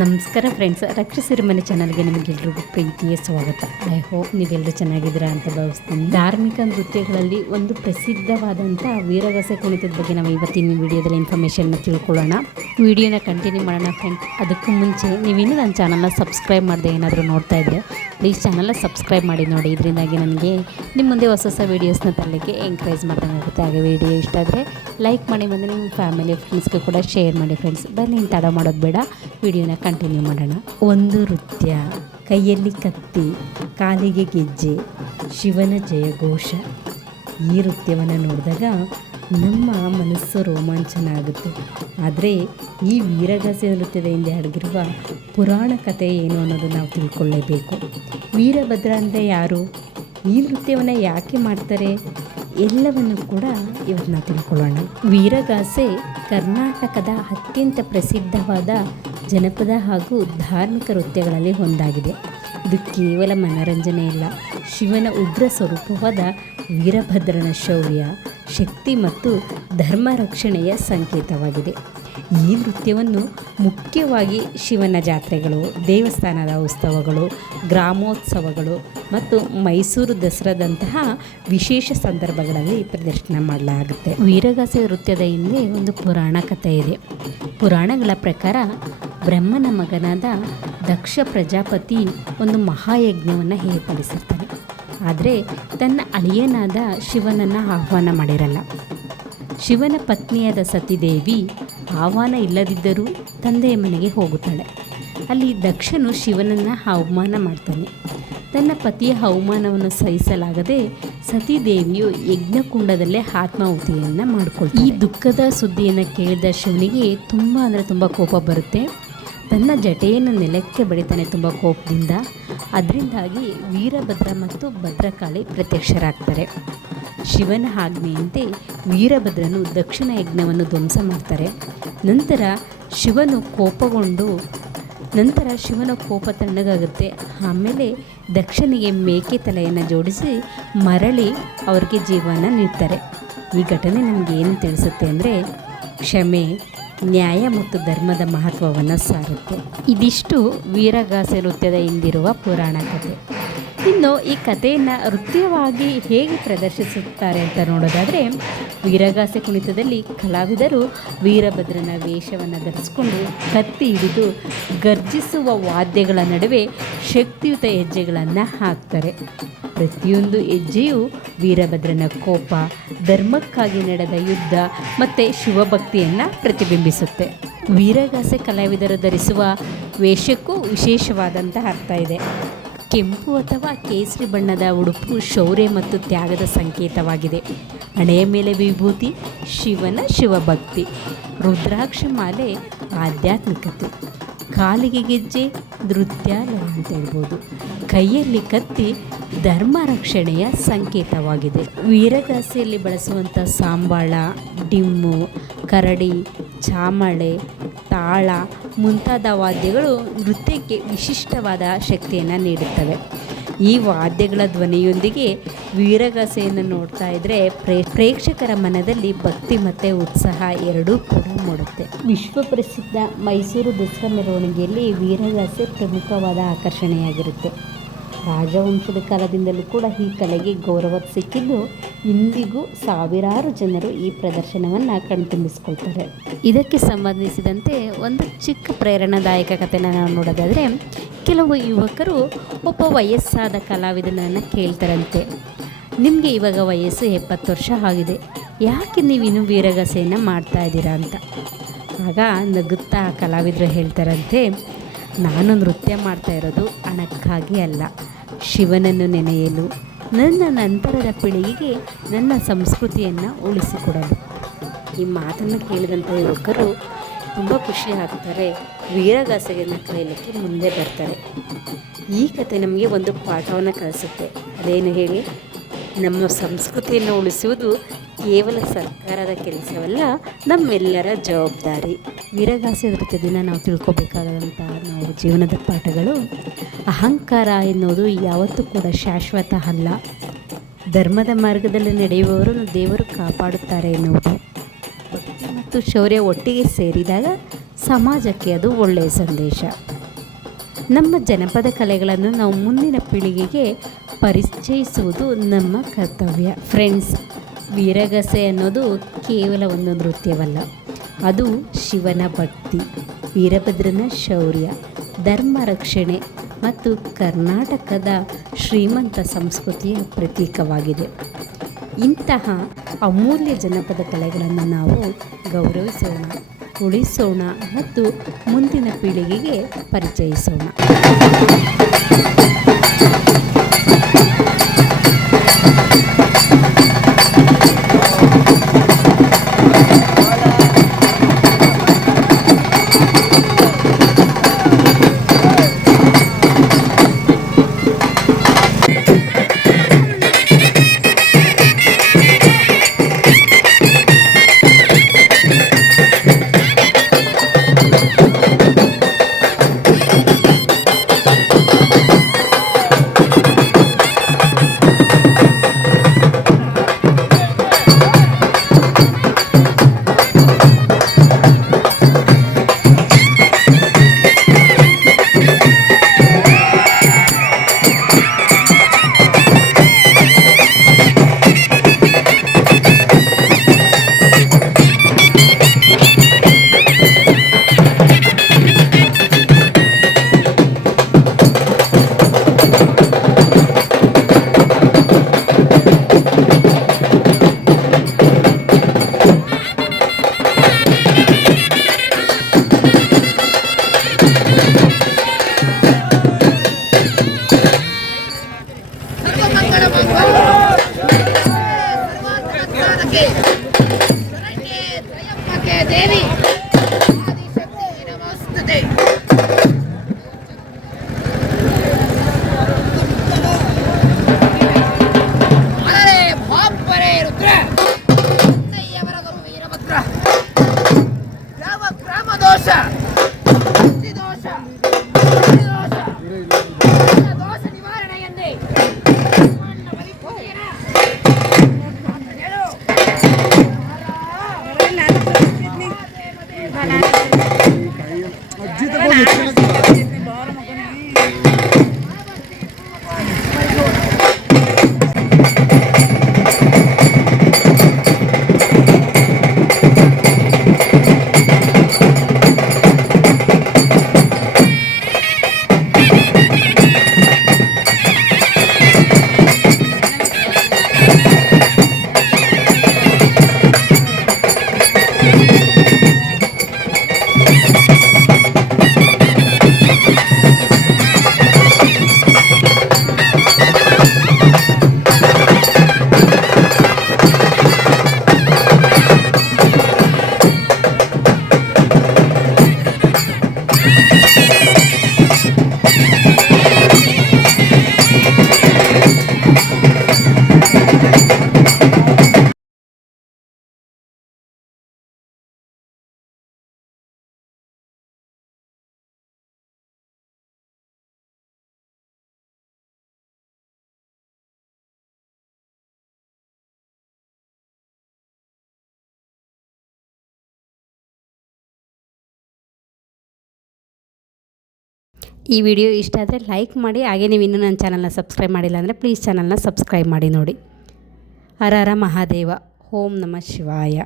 ನಮಸ್ಕಾರ ಫ್ರೆಂಡ್ಸ್, ರಕ್ಷಿಸಿರಿ ಮನೆ ಚಾನಲ್ಗೆ ನಿಮಗೆಲ್ಲರಿಗೂ ಪ್ರೀತಿಯ ಸ್ವಾಗತ. ಐ ಹೋಪ್ ನೀವೆಲ್ಲರೂ ಚೆನ್ನಾಗಿದ್ದೀರಾ ಅಂತ ಭಾವಿಸ್ತೀನಿ. ಧಾರ್ಮಿಕ ನೃತ್ಯಗಳಲ್ಲಿ ಒಂದು ಪ್ರಸಿದ್ಧವಾದಂಥ ವೀರಗಾಸೆ ಕುಣಿತದ ಬಗ್ಗೆ ನಾವು ಇವತ್ತಿನ ವಿಡಿಯೋದಲ್ಲಿ ಇನ್ಫಾರ್ಮೇಷನ್ನ ತಿಳ್ಕೊಳ್ಳೋಣ. ವಿಡಿಯೋನ ಕಂಟಿನ್ಯೂ ಮಾಡೋಣ ಫ್ರೆಂಡ್ಸ್. ಅದಕ್ಕೂ ಮುಂಚೆ ನೀವಿನ್ನೂ ನನ್ನ ಚಾನಲ್ನ ಸಬ್ಸ್ಕ್ರೈಬ್ ಮಾಡದೆ ಏನಾದರೂ ನೋಡ್ತಾ ಇದ್ದರೆ ಪ್ಲೀಸ್ ಚಾನಲ್ನ ಸಬ್ಸ್ಕ್ರೈಬ್ ಮಾಡಿ ನೋಡಿ. ಇದರಿಂದಾಗಿ ನನಗೆ ನಿಮ್ಮ ಮುಂದೆ ಹೊಸ ಹೊಸ ವೀಡಿಯೋಸ್ನ ತರಲಿಕ್ಕೆ ಎಂಕರೇಜ್ ಮಾಡ್ದಂಗಾಗುತ್ತೆ. ಹಾಗೆ ವಿಡಿಯೋ ಇಷ್ಟ ಆದರೆ ಲೈಕ್ ಮಾಡಿ, ಬಂದು ನಿಮ್ಮ ಫ್ಯಾಮಿಲಿ ಫ್ರೆಂಡ್ಸ್ಗೆ ಕೂಡ ಶೇರ್ ಮಾಡಿ ಫ್ರೆಂಡ್ಸ್. ಬನ್ನಿ, ತಡ ಮಾಡೋದು ಬೇಡ, ವಿಡಿಯೋನ ಕಂಟಿನ್ಯೂ ಮಾಡೋಣ. ಒಂದು ನೃತ್ಯ, ಕೈಯಲ್ಲಿ ಕತ್ತಿ, ಕಾಲಿಗೆ ಗೆಜ್ಜೆ, ಶಿವನ ಜಯಘೋಷ. ಈ ನೃತ್ಯವನ್ನು ನೋಡಿದಾಗ ನಮ್ಮ ಮನಸ್ಸು ರೋಮಾಂಚನ ಆಗುತ್ತೆ. ಆದರೆ ಈ ವೀರಗಾಸೆ ನೃತ್ಯದ ಹಿಂದೆ ಅಡಗಿರುವ ಪುರಾಣ ಕಥೆ ಏನು ಅನ್ನೋದು ನಾವು ತಿಳ್ಕೊಳ್ಳೇಬೇಕು. ವೀರಭದ್ರ ಅಂದರೆ ಯಾರು, ಈ ನೃತ್ಯವನ್ನು ಯಾಕೆ ಮಾಡ್ತಾರೆ, ಎಲ್ಲವನ್ನು ಕೂಡ ಇವತ್ತು ನಾವು ತಿಳ್ಕೊಳ್ಳೋಣ. ವೀರಗಾಸೆ ಕರ್ನಾಟಕದ ಅತ್ಯಂತ ಪ್ರಸಿದ್ಧವಾದ ಜನಪದ ಹಾಗೂ ಧಾರ್ಮಿಕ ನೃತ್ಯಗಳಲ್ಲಿ ಒಂದಾಗಿದೆ. ಇದು ಕೇವಲ ಮನರಂಜನೆ ಇಲ್ಲ, ಶಿವನ ಉಗ್ರ ಸ್ವರೂಪವಾದ ವೀರಭದ್ರನ ಶೌರ್ಯ, ಶಕ್ತಿ ಮತ್ತು ಧರ್ಮ ರಕ್ಷಣೆಯ ಸಂಕೇತವಾಗಿದೆ. ಈ ನೃತ್ಯವನ್ನು ಮುಖ್ಯವಾಗಿ ಶಿವನ ಜಾತ್ರೆಗಳು, ದೇವಸ್ಥಾನದ ಉತ್ಸವಗಳು, ಗ್ರಾಮೋತ್ಸವಗಳು ಮತ್ತು ಮೈಸೂರು ದಸರಾದಂತಹ ವಿಶೇಷ ಸಂದರ್ಭಗಳಲ್ಲಿ ಪ್ರದರ್ಶನ ಮಾಡಲಾಗುತ್ತೆ. ವೀರಗಾಸೆ ನೃತ್ಯದ ಹಿಂದೆ ಒಂದು ಪುರಾಣ ಕಥೆ ಇದೆ. ಪುರಾಣಗಳ ಪ್ರಕಾರ ಬ್ರಹ್ಮನ ಮಗನಾದ ದಕ್ಷ ಪ್ರಜಾಪತಿ ಒಂದು ಮಹಾಯಜ್ಞವನ್ನು ಏರ್ಪಡಿಸಿರ್ತಾನೆ. ಆದರೆ ತನ್ನ ಅಳಿಯನಾದ ಶಿವನನ್ನು ಆಹ್ವಾನ ಮಾಡಿರಲ್ಲ. ಶಿವನ ಪತ್ನಿಯಾದ ಸತಿದೇವಿ ಆಹ್ವಾನ ಇಲ್ಲದಿದ್ದರೂ ತಂದೆಯ ಮನೆಗೆ ಹೋಗುತ್ತಾಳೆ. ಅಲ್ಲಿ ದಕ್ಷನು ಶಿವನನ್ನು ಅವಮಾನ ಮಾಡ್ತಾನೆ. ತನ್ನ ಪತಿಯ ಅವಮಾನವನ್ನು ಸಹಿಸಲಾಗದೆ ಸತಿದೇವಿಯು ಯಜ್ಞಕುಂಡದಲ್ಲೇ ಆತ್ಮಾಹುತಿಯನ್ನು ಮಾಡಿಕೊಳ್ತಾಳೆ. ಈ ದುಃಖದ ಸುದ್ದಿಯನ್ನು ಕೇಳಿದ ಶಿವನಿಗೆ ತುಂಬ ಕೋಪ ಬರುತ್ತೆ. ತನ್ನ ಜಟೆಯನ್ನು ನೆಲಕ್ಕೆ ಬಡಿತಾನೆ ತುಂಬ ಕೋಪದಿಂದ. ಅದರಿಂದಾಗಿ ವೀರಭದ್ರ ಮತ್ತು ಭದ್ರಕಾಳಿ ಪ್ರತ್ಯಕ್ಷರಾಗ್ತಾರೆ. ಶಿವನ ಆಜ್ಞೆಯಂತೆ ವೀರಭದ್ರನು ದಕ್ಷಿಣ ಯಜ್ಞವನ್ನು ಧ್ವಂಸ ಮಾಡ್ತಾರೆ. ನಂತರ ಶಿವನ ಕೋಪ ತಣ್ಣಗಾಗುತ್ತೆ. ಆಮೇಲೆ ದಕ್ಷನಿಗೆ ಮೇಕೆ ತಲೆಯನ್ನು ಜೋಡಿಸಿ ಮರಳಿ ಅವ್ರಿಗೆ ಜೀವನ ನೀಡ್ತಾರೆ. ಈ ಘಟನೆ ನಮಗೆ ಏನು ತಿಳಿಸುತ್ತೆ ಅಂದರೆ ಕ್ಷಮೆ, ನ್ಯಾಯ ಮತ್ತು ಧರ್ಮದ ಮಹತ್ವವನ್ನು ಸಾರುತ್ತೆ. ಇದಿಷ್ಟು ವೀರಗಾಸೆ ನೃತ್ಯದ ಹಿಂದಿರುವ ಪುರಾಣ ಕಥೆ. ಇನ್ನು ಈ ಕಥೆಯನ್ನು ನೃತ್ಯವಾಗಿ ಹೇಗೆ ಪ್ರದರ್ಶಿಸುತ್ತಾರೆ ಅಂತ ನೋಡೋದಾದರೆ, ವೀರಗಾಸೆ ಕುಣಿತದಲ್ಲಿ ಕಲಾವಿದರು ವೀರಭದ್ರನ ವೇಷವನ್ನು ಧರಿಸಿಕೊಂಡು ಕತ್ತಿ ಹಿಡಿದು ಗರ್ಜಿಸುವ ವಾದ್ಯಗಳ ನಡುವೆ ಶಕ್ತಿಯುತ ಹೆಜ್ಜೆಗಳನ್ನು ಹಾಕ್ತಾರೆ. ಪ್ರತಿಯೊಂದು ಹೆಜ್ಜೆಯು ವೀರಭದ್ರನ ಕೋಪ, ಧರ್ಮಕ್ಕಾಗಿ ನಡೆದ ಯುದ್ಧ ಮತ್ತು ಶಿವಭಕ್ತಿಯನ್ನು ಪ್ರತಿಬಿಂಬಿಸುತ್ತೆ. ವೀರಗಾಸೆ ಕಲಾವಿದರು ಧರಿಸುವ ವೇಷಕ್ಕೂ ವಿಶೇಷವಾದಂಥ ಅರ್ಥ ಇದೆ. ಕೆಂಪು ಅಥವಾ ಕೇಸರಿ ಬಣ್ಣದ ಉಡುಪು ಶೌರ್ಯ ಮತ್ತು ತ್ಯಾಗದ ಸಂಕೇತವಾಗಿದೆ. ಹಣೆಯ ಮೇಲೆ ವಿಭೂತಿ, ಶಿವನ ಶಿವಭಕ್ತಿ, ರುದ್ರಾಕ್ಷ ಮಾಲೆ ಆಧ್ಯಾತ್ಮಿಕತೆ, ಕಾಲಿಗೆ ಗೆಜ್ಜೆ ನೃತ್ಯ ಅಂತ ಹೇಳ್ಬೋದು, ಕೈಯಲ್ಲಿ ಕತ್ತಿ ಧರ್ಮ ರಕ್ಷಣೆಯ ಸಂಕೇತವಾಗಿದೆ. ವೀರಗಾಸೆಯಲ್ಲಿ ಬಳಸುವಂಥ ಸಾಂಬಾಳ, ಡಿಮ್ಮು, ಕರಡಿ, ಚಾಮಳೆ, ತಾಳ ಮುಂತಾದ ವಾದ್ಯಗಳು ನೃತ್ಯಕ್ಕೆ ವಿಶಿಷ್ಟವಾದ ಶಕ್ತಿಯನ್ನು ನೀಡುತ್ತವೆ. ಈ ವಾದ್ಯಗಳ ಧ್ವನಿಯೊಂದಿಗೆ ವೀರಗಾಸೆಯನ್ನು ನೋಡ್ತಾ ಇದ್ದರೆ ಪ್ರೇಕ್ಷಕರ ಮನದಲ್ಲಿ ಭಕ್ತಿ ಮತ್ತು ಉತ್ಸಾಹ ಎರಡೂ ಕೂಡ ಮೂಡುತ್ತೆ. ವಿಶ್ವಪ್ರಸಿದ್ಧ ಮೈಸೂರು ದಸರಾ ಮೆರವಣಿಗೆಯಲ್ಲಿ ವೀರಗಾಸೆ ಪ್ರಮುಖವಾದ ಆಕರ್ಷಣೆಯಾಗಿರುತ್ತೆ. ರಾಜವಂಶದ ಕಾಲದಿಂದಲೂ ಕೂಡ ಈ ಕಲೆಗೆ ಗೌರವ ಸಿಕ್ಕಿದ್ದು ಇಂದಿಗೂ ಸಾವಿರಾರು ಜನರು ಈ ಪ್ರದರ್ಶನವನ್ನು ಕಣ್ತುಂಬಿಸ್ಕೊಳ್ತಾರೆ. ಇದಕ್ಕೆ ಸಂಬಂಧಿಸಿದಂತೆ ಒಂದು ಚಿಕ್ಕ ಪ್ರೇರಣಾದಾಯಕ ಕಥೆನ ನಾವು ನೋಡೋದಾದರೆ, ಕೆಲವು ಯುವಕರು ಒಬ್ಬ ವಯಸ್ಸಾದ ಕಲಾವಿದನನ್ನು ಕೇಳ್ತಾರಂತೆ, ನಿಮಗೆ ಇವಾಗ ವಯಸ್ಸು 70 ವರ್ಷ ಆಗಿದೆ, ಯಾಕೆ ನೀವಿನ್ನೂ ವೀರಗಾಸೆಯನ್ನು ಮಾಡ್ತಾ ಇದ್ದೀರಾ ಅಂತ. ಆಗ ನಗುತ್ತಾ ಕಲಾವಿದರು ಹೇಳ್ತಾರಂತೆ, ನಾನು ನೃತ್ಯ ಮಾಡ್ತಾ ಇರೋದು ಹಣಕ್ಕಾಗಿ ಅಲ್ಲ, ಶಿವನನ್ನು ನೆನೆಯಲು, ನನ್ನ ನಂತರದ ಪೀಳಿಗೆಗೆ ನನ್ನ ಸಂಸ್ಕೃತಿಯನ್ನು ಉಳಿಸಿಕೊಡಲು. ಈ ಮಾತನ್ನು ಕೇಳಿದಂಥ ಯುವಕರು ತುಂಬ ಖುಷಿ ಆಗ್ತಾರೆ. ವೀರಗಾಸೆಯನ್ನು ಕಲಿಯಲಿಕ್ಕೆ ಮುಂದೆ ಬರ್ತಾರೆ. ಈ ಕಥೆ ನಮಗೆ ಒಂದು ಪಾಠವನ್ನು ಕಲಿಸುತ್ತೆ. ಅದೇನು ಹೇಳಿ, ನಮ್ಮ ಸಂಸ್ಕೃತಿಯನ್ನು ಉಳಿಸುವುದು ಕೇವಲ ಸರ್ಕಾರದ ಕೆಲಸವಲ್ಲ, ನಮ್ಮೆಲ್ಲರ ಜವಾಬ್ದಾರಿ. ವೀರಗಾಸೆ ನೃತ್ಯದಿಂದ ನಾವು ತಿಳ್ಕೊಬೇಕಾದಂಥ ನಾವು ಜೀವನದ ಪಾಠಗಳು, ಅಹಂಕಾರ ಎನ್ನುವುದು ಯಾವತ್ತೂ ಕೂಡ ಶಾಶ್ವತ ಅಲ್ಲ. ಧರ್ಮದ ಮಾರ್ಗದಲ್ಲಿ ನಡೆಯುವವರನ್ನು ದೇವರು ಕಾಪಾಡುತ್ತಾರೆ ಎನ್ನುವುದು. ಭಕ್ತಿ ಮತ್ತು ಶೌರ್ಯ ಒಟ್ಟಿಗೆ ಸೇರಿದಾಗ ಸಮಾಜಕ್ಕೆ ಅದು ಒಳ್ಳೆಯ ಸಂದೇಶ. ನಮ್ಮ ಜನಪದ ಕಲೆಗಳನ್ನು ನಾವು ಮುಂದಿನ ಪೀಳಿಗೆಗೆ ಪರಿಚಯಿಸುವುದು ನಮ್ಮ ಕರ್ತವ್ಯ. ಫ್ರೆಂಡ್ಸ್, ವೀರಗಾಸೆ ಅನ್ನೋದು ಕೇವಲ ಒಂದು ನೃತ್ಯವಲ್ಲ, ಅದು ಶಿವನ ಭಕ್ತಿ, ವೀರಭದ್ರನ ಶೌರ್ಯ, ಧರ್ಮ ರಕ್ಷಣೆ ಮತ್ತು ಕರ್ನಾಟಕದ ಶ್ರೀಮಂತ ಸಂಸ್ಕೃತಿಯ ಪ್ರತೀಕವಾಗಿದೆ. ಇಂತಹ ಅಮೂಲ್ಯ ಜನಪದ ಕಲೆಗಳನ್ನು ನಾವು ಗೌರವಿಸೋಣ, ಉಳಿಸೋಣ ಮತ್ತು ಮುಂದಿನ ಪೀಳಿಗೆಗೆ ಪರಿಚಯಿಸೋಣ. ಈ ವಿಡಿಯೋ ಇಷ್ಟ ಆದರೆ ಲೈಕ್ ಮಾಡಿ. ಹಾಗೆ ನೀವು ಇನ್ನೂ ನನ್ನ ಚಾನಲ್ನ ಸಬ್ಸ್ಕ್ರೈಬ್ ಮಾಡಿಲ್ಲ ಅಂದರೆ ಪ್ಲೀಸ್ ಚಾನಲ್ನ ಸಬ್ಸ್ಕ್ರೈಬ್ ಮಾಡಿ ನೋಡಿ. ಹರ ಹರ ಮಹಾದೇವ. ಓಂ ನಮಃ ಶಿವಾಯ.